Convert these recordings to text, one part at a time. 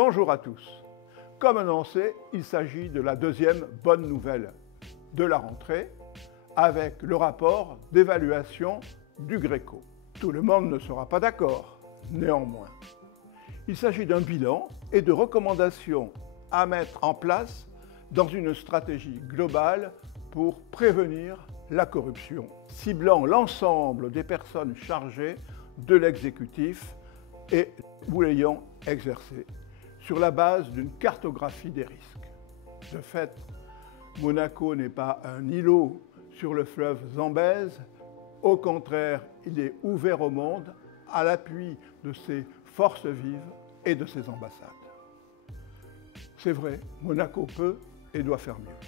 Bonjour à tous. Comme annoncé, il s'agit de la deuxième bonne nouvelle de la rentrée avec le rapport d'évaluation du Greco. Tout le monde ne sera pas d'accord, néanmoins. Il s'agit d'un bilan et de recommandations à mettre en place dans une stratégie globale pour prévenir la corruption, ciblant l'ensemble des personnes chargées de l'exécutif et ou l'ayant exercé, sur la base d'une cartographie des risques. De fait, Monaco n'est pas un îlot sur le fleuve Zambèze. Au contraire, il est ouvert au monde à l'appui de ses forces vives et de ses ambassades. C'est vrai, Monaco peut et doit faire mieux.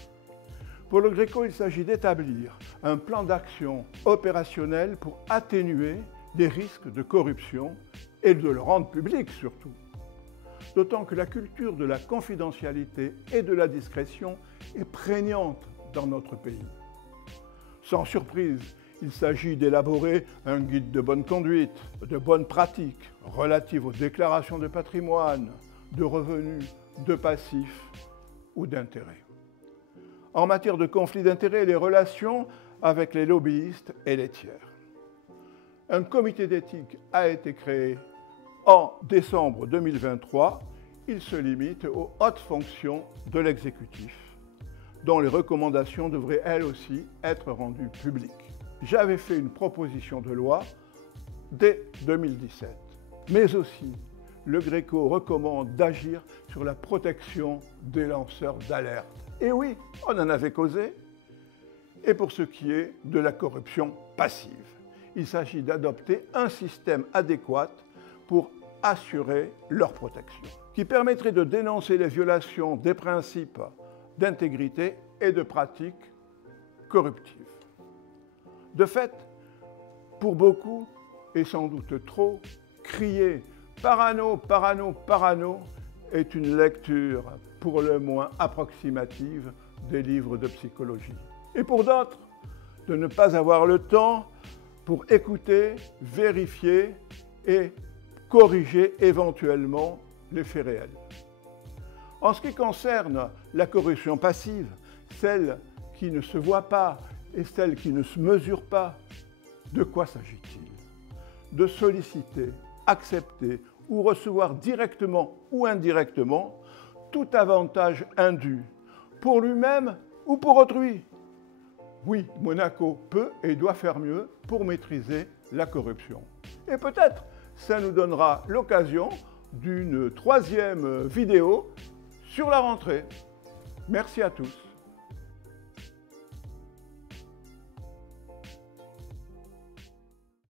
Pour le Greco, il s'agit d'établir un plan d'action opérationnel pour atténuer les risques de corruption et de le rendre public surtout. D'autant que la culture de la confidentialité et de la discrétion est prégnante dans notre pays. Sans surprise, il s'agit d'élaborer un guide de bonne conduite, de bonnes pratiques relatives aux déclarations de patrimoine, de revenus, de passifs ou d'intérêts. En matière de conflit d'intérêts, les relations avec les lobbyistes et les tiers. Un comité d'éthique a été créé en décembre 2023. Il se limite aux hautes fonctions de l'exécutif, dont les recommandations devraient elles aussi être rendues publiques. J'avais fait une proposition de loi dès 2017, mais aussi le Greco recommande d'agir sur la protection des lanceurs d'alerte. Et oui, on en avait causé. Et pour ce qui est de la corruption passive, il s'agit d'adopter un système adéquat pour assurer leur protection, qui permettrait de dénoncer les violations des principes d'intégrité et de pratiques corruptives. De fait, pour beaucoup, et sans doute trop, crier « parano, parano, parano » est une lecture pour le moins approximative des livres de psychologie. Et pour d'autres, de ne pas avoir le temps pour écouter, vérifier et corriger éventuellement les faits réels. En ce qui concerne la corruption passive, celle qui ne se voit pas et celle qui ne se mesure pas, de quoi s'agit-il? De solliciter, accepter ou recevoir directement ou indirectement tout avantage indu, pour lui-même ou pour autrui. Oui, Monaco peut et doit faire mieux pour maîtriser la corruption. Et peut-être ça nous donnera l'occasion d'une troisième vidéo sur la rentrée. Merci à tous.